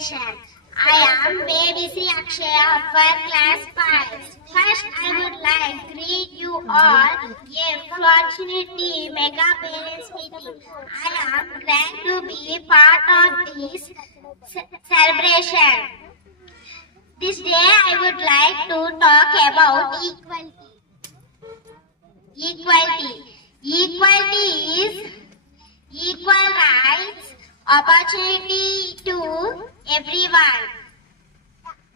celebration. I am baby Sri Akshaya for class 5. First, I would like to greet you all a fortunate mega parents meeting. I am glad to be part of this celebration. This day, I would like to talk about equality. Equality is equal rights, opportunity to everyone.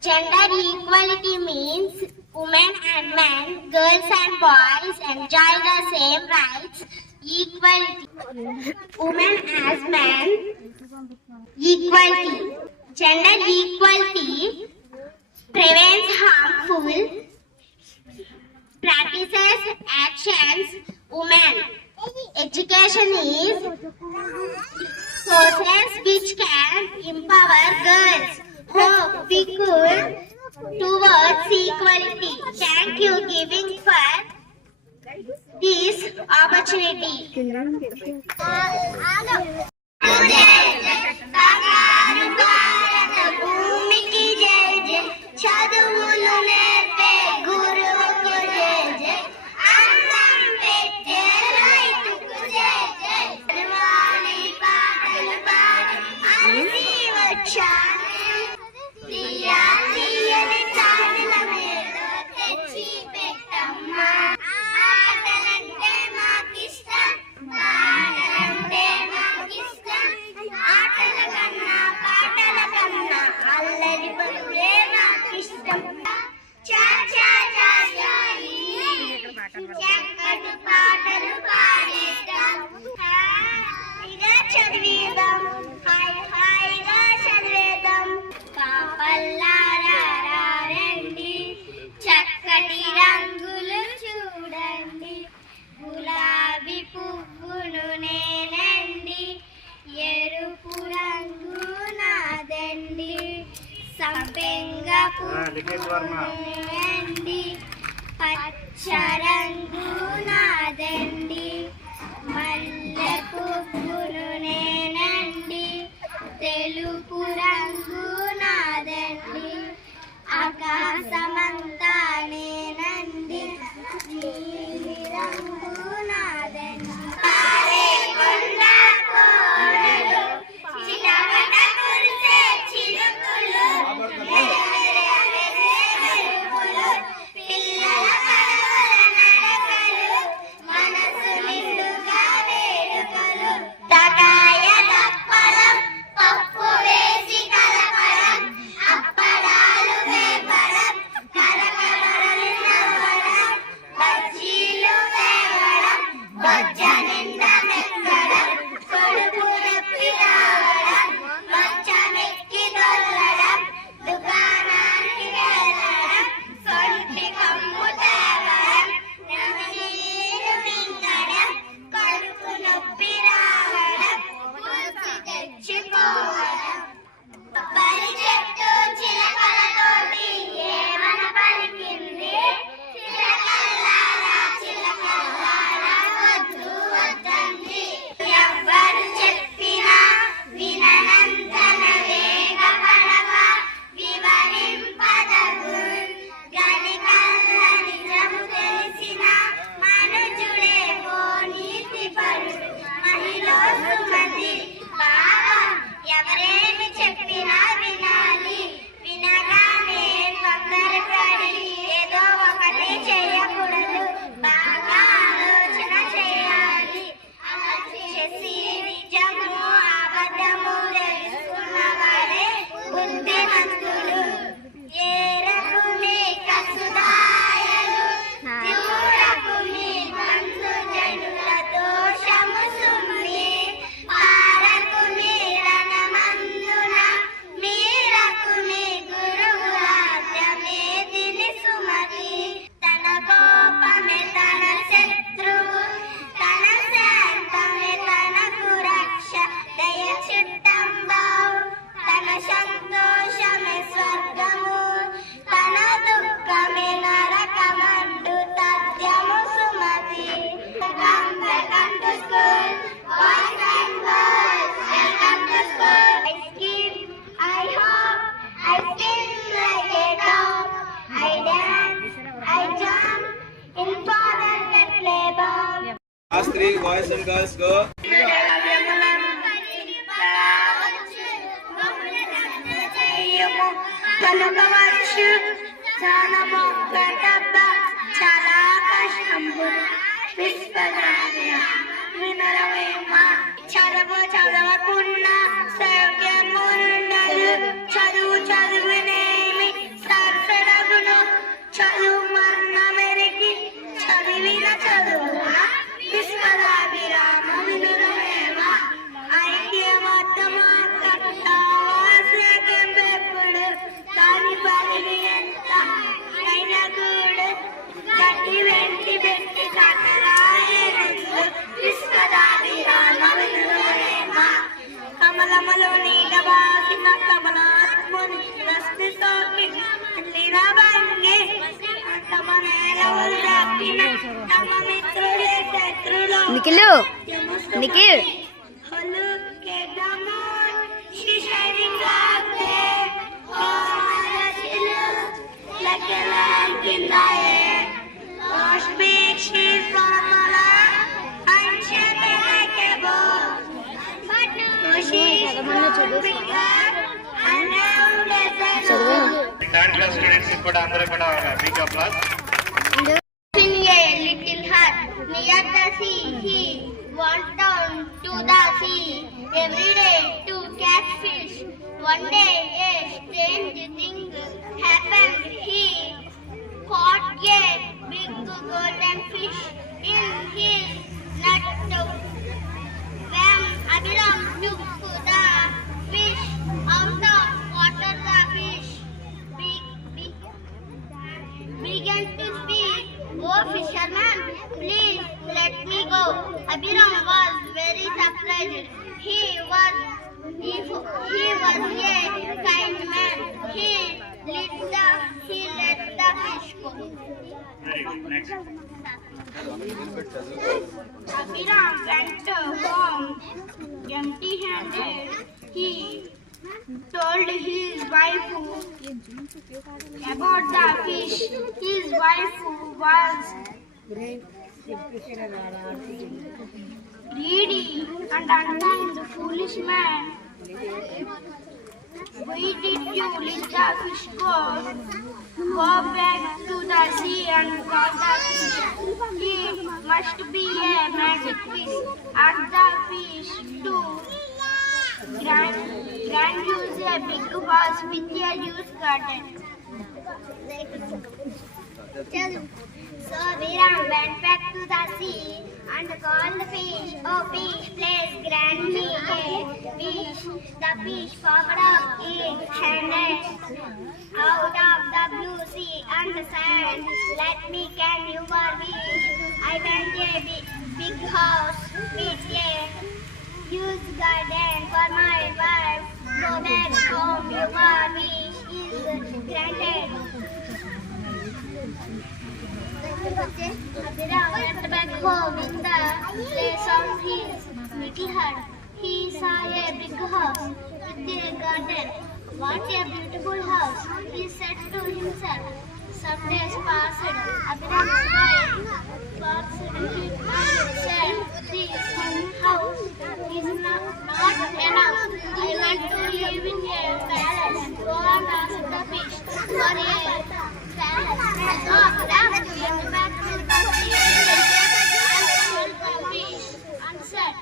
Gender equality means women and men, girls and boys enjoy the same rights. Equality. Women as men. Equality. Gender equality prevents harmful practices, actions, women. Education is sources which can empower girls. Hope we could towards equality. Thank you giving for this opportunity. చక్కటి రంగులు చూడండి, గులాబీ పువ్వును నేనండి, ఎరుపు రంగు నాదండి, సంపెంగ పువ్వును నేనండి, పచ్చ రంగు నాదండి, మల్లె పువ్వును నేనండి, తెలుపు రంగు నాదండి, ఆకాశమంతా నేనండి, నీలి రంగు నాదండి. పప్పు వేసి కలప girls, go. చదవకున్నా సౌఖ్యముండదు చదువు చదువునేమి సరసరగును చదువు మన్న మెరికి చదివిన చదువున విశ్వదాభిరామ వినురవేమ ఐక్యమత్తమా కట్టావాసకెంపెప్పుడు దాని బలిని ఎంత అయినా కూడా గట్టి వెంటి పెట్టి కట్టరాయనందు విశ్వదాభిరామ వినురవేమ కమలములు నీలవాసిన కమలాత్ముని రస్తి సోకి లీలభంగి తమ నేలవులు దప్పిన తమ మిత్రులే శత్రులు Nikhil Look at the moon, she's shining up there. Oh, she looks like a lamp in the air. Oh, big, she's from a and she's like a bow. But now she's grown bigger and now there's a Third class students kuda andaru kuda big applause. In a little hut near the sea, he went down to the sea every day to catch fish. One day a strange thing happened. He caught a big golden fish in his net. When Abhiram took the fish out of water, the fish began to speak. Oh fisherman, please let me go. Abhiram was very surprised. He was a kind man. He let the fish go. Very good. Next. Abhiram went home empty-handed. He told his wife about the fish. His wife was greedy and unkind, foolish man. Why did you let the fish go? Go back to the sea and caught the fish. He must be a magic fish. Ask the fish to grant use a big vase with a huge garden. So Abhiram went back to the sea and called the fish. Oh fish, please grant me a wish. The fish popped up its hand out of the blue sea and said, let me can your wish. I want a big house with a huge garden for my wife. Go back home, your wish is granted. Abhiram went back home in the place of his little hut. He saw a big house with a garden. What a beautiful house, he said to himself. Some days passed. Abhiram's wife passed and said, this house is not enough. I want to live in a palace. Go and ask the fish for a palace. So Abhiram went back to the sea and told the fish and said,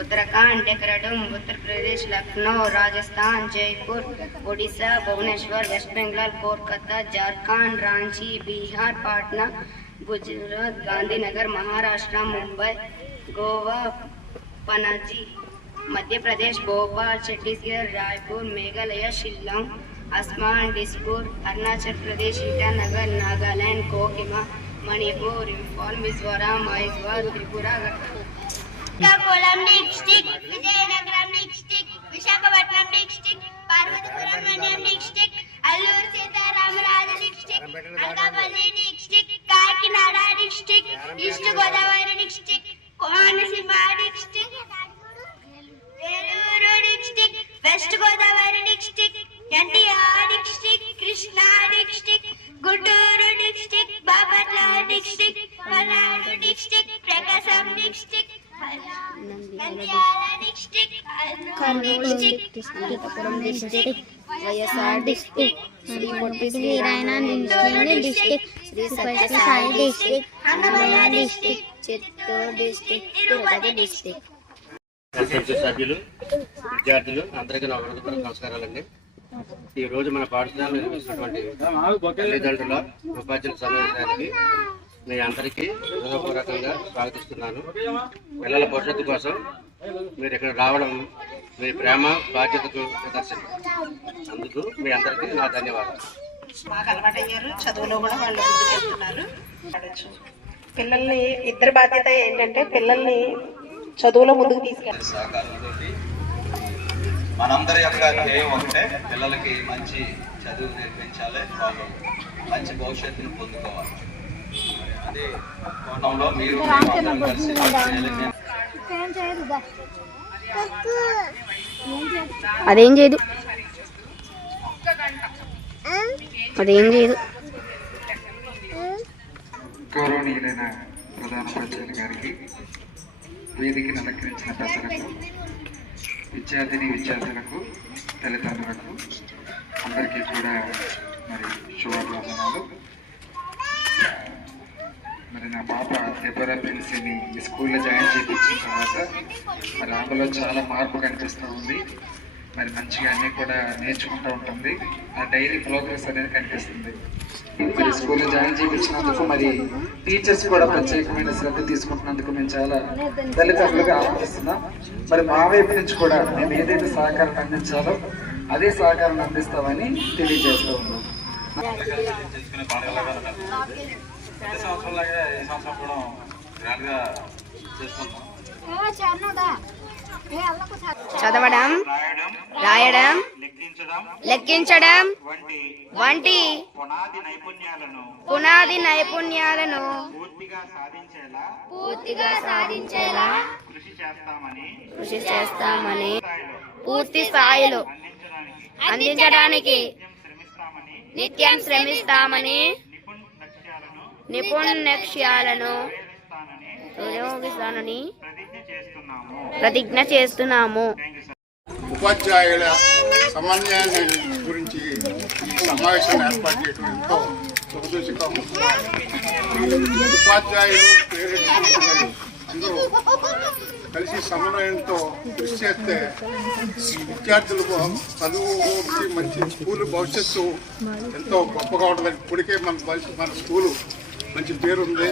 Uttarakhand, Dehradun, Uttar Pradesh, Lucknow, Rajasthan, Jaipur, Odisha, Bhubaneswar, West Bengal, Kolkata, Jharkhand, Ranchi, Bihar, Patna, Gujarat, Gandhinagar, Maharashtra, Mumbai, Goa, Panaji, Madhya Pradesh, Bhopal, Chhattisgarh, Raipur, Meghalaya, Shillong, Assam, Dispur, Arunachal Pradesh, Itanagar, Nagaland, Kohima, Manipur, Imphal, Mizoram, Aizawl, Tripura, Srikakulam district, Vizianagaram district, Visakhapatnam district, Parvathipuram మండలం district, Alluri Sitarama Raju district, Anakapalli district, Kakinada district, East Godavari district, Konaseema district, Eluru district, West Godavari district, NTR district, Krishna district, Guntur district, Bapatla district, Palnadu district, Kurnool district, Anantapuram district, YSR district, Sri Potti శ్రీరాయన district, Sri Sathya Sai district, Annamayya district, Chittoor district, Tirupati district. SMC సభ్యులు, విద్యార్థులు అందరికీ నా హృదయపూర్వక నమస్కారాలండి. ఈ రోజు మన పాఠశాలలో నిర్వహిస్తున్నటువంటి తల్లిదండ్రుల ఉపాధ్యాయుల సమావేశానికి మీ అందరికీ హృదయపూర్వకంగా స్వాగతిస్తున్నాను. పిల్లల భవిష్యత్తు కోసం మీరు ఇక్కడ రావడం మీ ప్రేమ బాధ్యతకు నిదర్శనం. అందుకు మీ అందరికీ నా ధన్యవాదాలు. మాకు అలవాటయ్యారు, చదువులో కూడా వాళ్ళు ముందు చేస్తున్నారు. పిల్లల్ని ఇద్దరి బాధ్యత ఏంటంటే పిల్లల్ని చదువులో ముందుకు తీసుకెళ్ళాలి. సహకారంతో మనందరి యొక్క ధ్యేయం ఒకటే, పిల్లలకి మంచి చదువు నేర్పించాలి, వాళ్ళు మంచి భవిష్యత్తును పొందుకోవాలి. అదే కోణంలో మీరు కలిసి అదేం చేయదు గౌరవనీయులైన ప్రధాన ఉపాధ్యాయులు గారికి, వేదికను అలంకరించిన పెద్దలకు, విద్యార్థులకు, తల్లిదండ్రులకు అందరికీ కూడా మరి శుభాభివందనాలు. మరి నా పాప ఎబరా పెన్సిని ఈ స్కూల్లో జాయిన్ చేయించిన తర్వాత మరి అందులో చాలా మార్పు కనిపిస్తూ ఉంది. మరి మంచిగా అన్నీ కూడా నేర్చుకుంటూ ఉంటుంది. ఆ డైలీ ప్రోగ్రెస్ అనేది కనిపిస్తుంది. మరి స్కూల్లో జాయిన్ చేయించినందుకు మరి టీచర్స్ కూడా ప్రత్యేకమైన శ్రద్ధ తీసుకుంటున్నందుకు మేము చాలా తల్లిదండ్రులుగా ఆనందిస్తున్నాం. మరి మా వైపు నుంచి కూడా మేము ఏదైతే సహకారం అందించాలో అదే సహకారం అందిస్తామని తెలియజేస్తూ ఉన్నాం. సంవత్సరంలాగా ఈ సంవత్సరం కూడా గ్రాండ్గా చేసుకుంటాం. చదవడం, రాయడం, లెక్కించడం వంటి పునాది నైపుణ్యాలను పూర్తిగా సాధించేలా కృషి చేస్తామని పూర్తి స్థాయిలో అందించడానికి నిత్యం శ్రమిస్తామని నిపుణ్యలక్ష్యాలను ఉపయోగిస్తానని ప్రతిజ్ఞ చేస్తున్నాము. ఉపాధ్యాయుల సమన్వయాన్ని గురించి ఈ సమావేశాన్ని ఏర్పాటు చేయడం ఎంతో శుభసూచకం. ఉపాధ్యాయులు, పేరెంట్స్ అందరూ కలిసి సమన్వయంతో కృషి చేస్తే విద్యార్థులకు చదువు మంచి స్కూల్ భవిష్యత్తు ఎంతో గొప్పగా ఉంటుంది. ఇప్పటికే మన స్కూలు మంచి పేరుంది.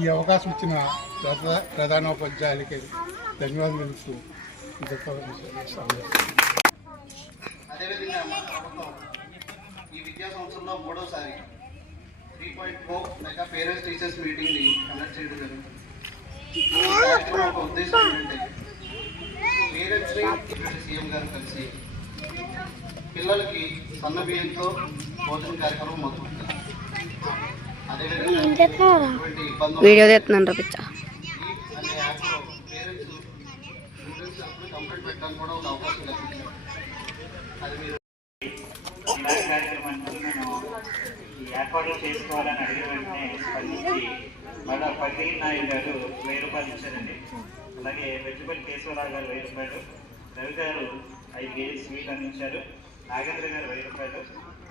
ఈ అవకాశం ఇచ్చిన ప్రధానోపాధ్యాయులకి ధన్యవాదాలు తెలుపుతూ అదేవిధంగా మన ప్రభుత్వం ఈ విద్యా సంవత్సరంలో 3వసారి 3.4 మెగా పేరెంట్స్ టీచర్స్ మీటింగ్ని కండక్ట్ చేయడం జరుగుతుంది. ఈ కార్యక్రమం ఒక ఉద్దేశం ఏంటంటే పేరెంట్స్ని సీఎం గారు కలిసి పిల్లలకి సన్న బియ్యంతో భోజన కార్యక్రమం మొదలుపెట్టారు. అదేవిధంగా వీడియో తెస్తున్నాను రపిచ్చా. అనే యాప్లో పేరెంట్స్ స్టూడెంట్స్ అప్పుడు కంప్లైంట్ పెట్టడానికి కూడా ఒక అవకాశం కల్పించారు. అది మీరు ఇలాంటి కార్యక్రమానికి నేను ఈ ఏర్పాట్లు చేసుకోవాలని అడిగిన వెంటనే స్పందించి మళ్ళీ పగిలి నాయుడు గారు 1000 రూపాయలు ఇచ్చారండి. అలాగే వెజ్జిపల్లి కేశవరావు గారు 1000 రూపాయలు, రవి గారు 5 కేజీ స్వీట్ అందించారు, నాగేంద్ర గారు 1000 రూపాయలు,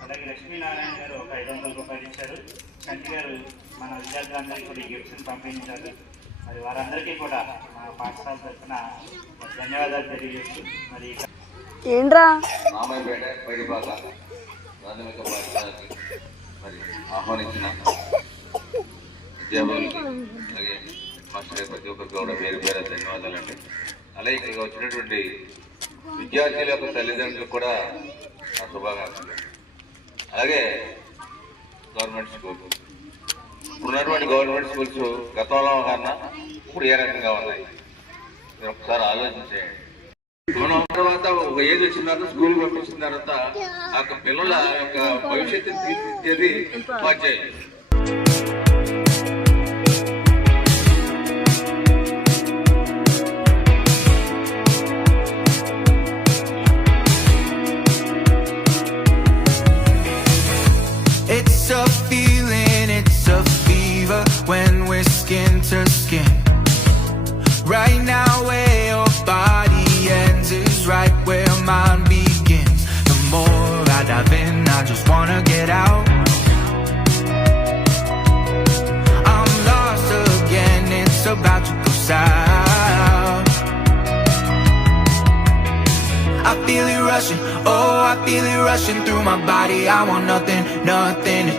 అలాగే లక్ష్మీనారాయణ గారు ఒక 500 రూపాయలు ఇచ్చారు, చంటి గారు మన విద్యార్థులందరికీ కూడా గిఫ్ట్స్ని పంపించారు. మరి వారందరికీ కూడా మా పాఠశాల తరఫున ధన్యవాదాలు తెలియజేస్తూ మరి రామాయపేట పైడిపాక ప్రాథమిక పాఠశాలకి మరి ఆహ్వానించిన విద్యార్థులకి అలాగే మాస్టర్ ప్రతి ఒక్కరికి కూడా పేరు పేరు ధన్యవాదాలండి. అలాగే ఇక వచ్చినటువంటి విద్యార్థుల యొక్క తల్లిదండ్రులకు కూడా నా శుభాకాంక్షలు. అలాగే గవర్నమెంట్ స్కూల్, ఇప్పుడున్నటువంటి గవర్నమెంట్ స్కూల్స్ గతంలో కన్నా ఇప్పుడు ఏ రకంగా ఉన్నాయి మీరు ఒకసారి ఆలోచించేయండి. మనం తర్వాత ఒక ఏజ్ వచ్చిన తర్వాత స్కూల్ పంపించిన తర్వాత ఆ పిల్లల యొక్క భవిష్యత్తుని తీర్చిదిద్దేది ఉపాధ్యాయులు. It's a feeling, it's a fever when we're skin to skin. Right now, where your body ends rushing. Oh, I feel it rushing through my body. I want nothing, nothing to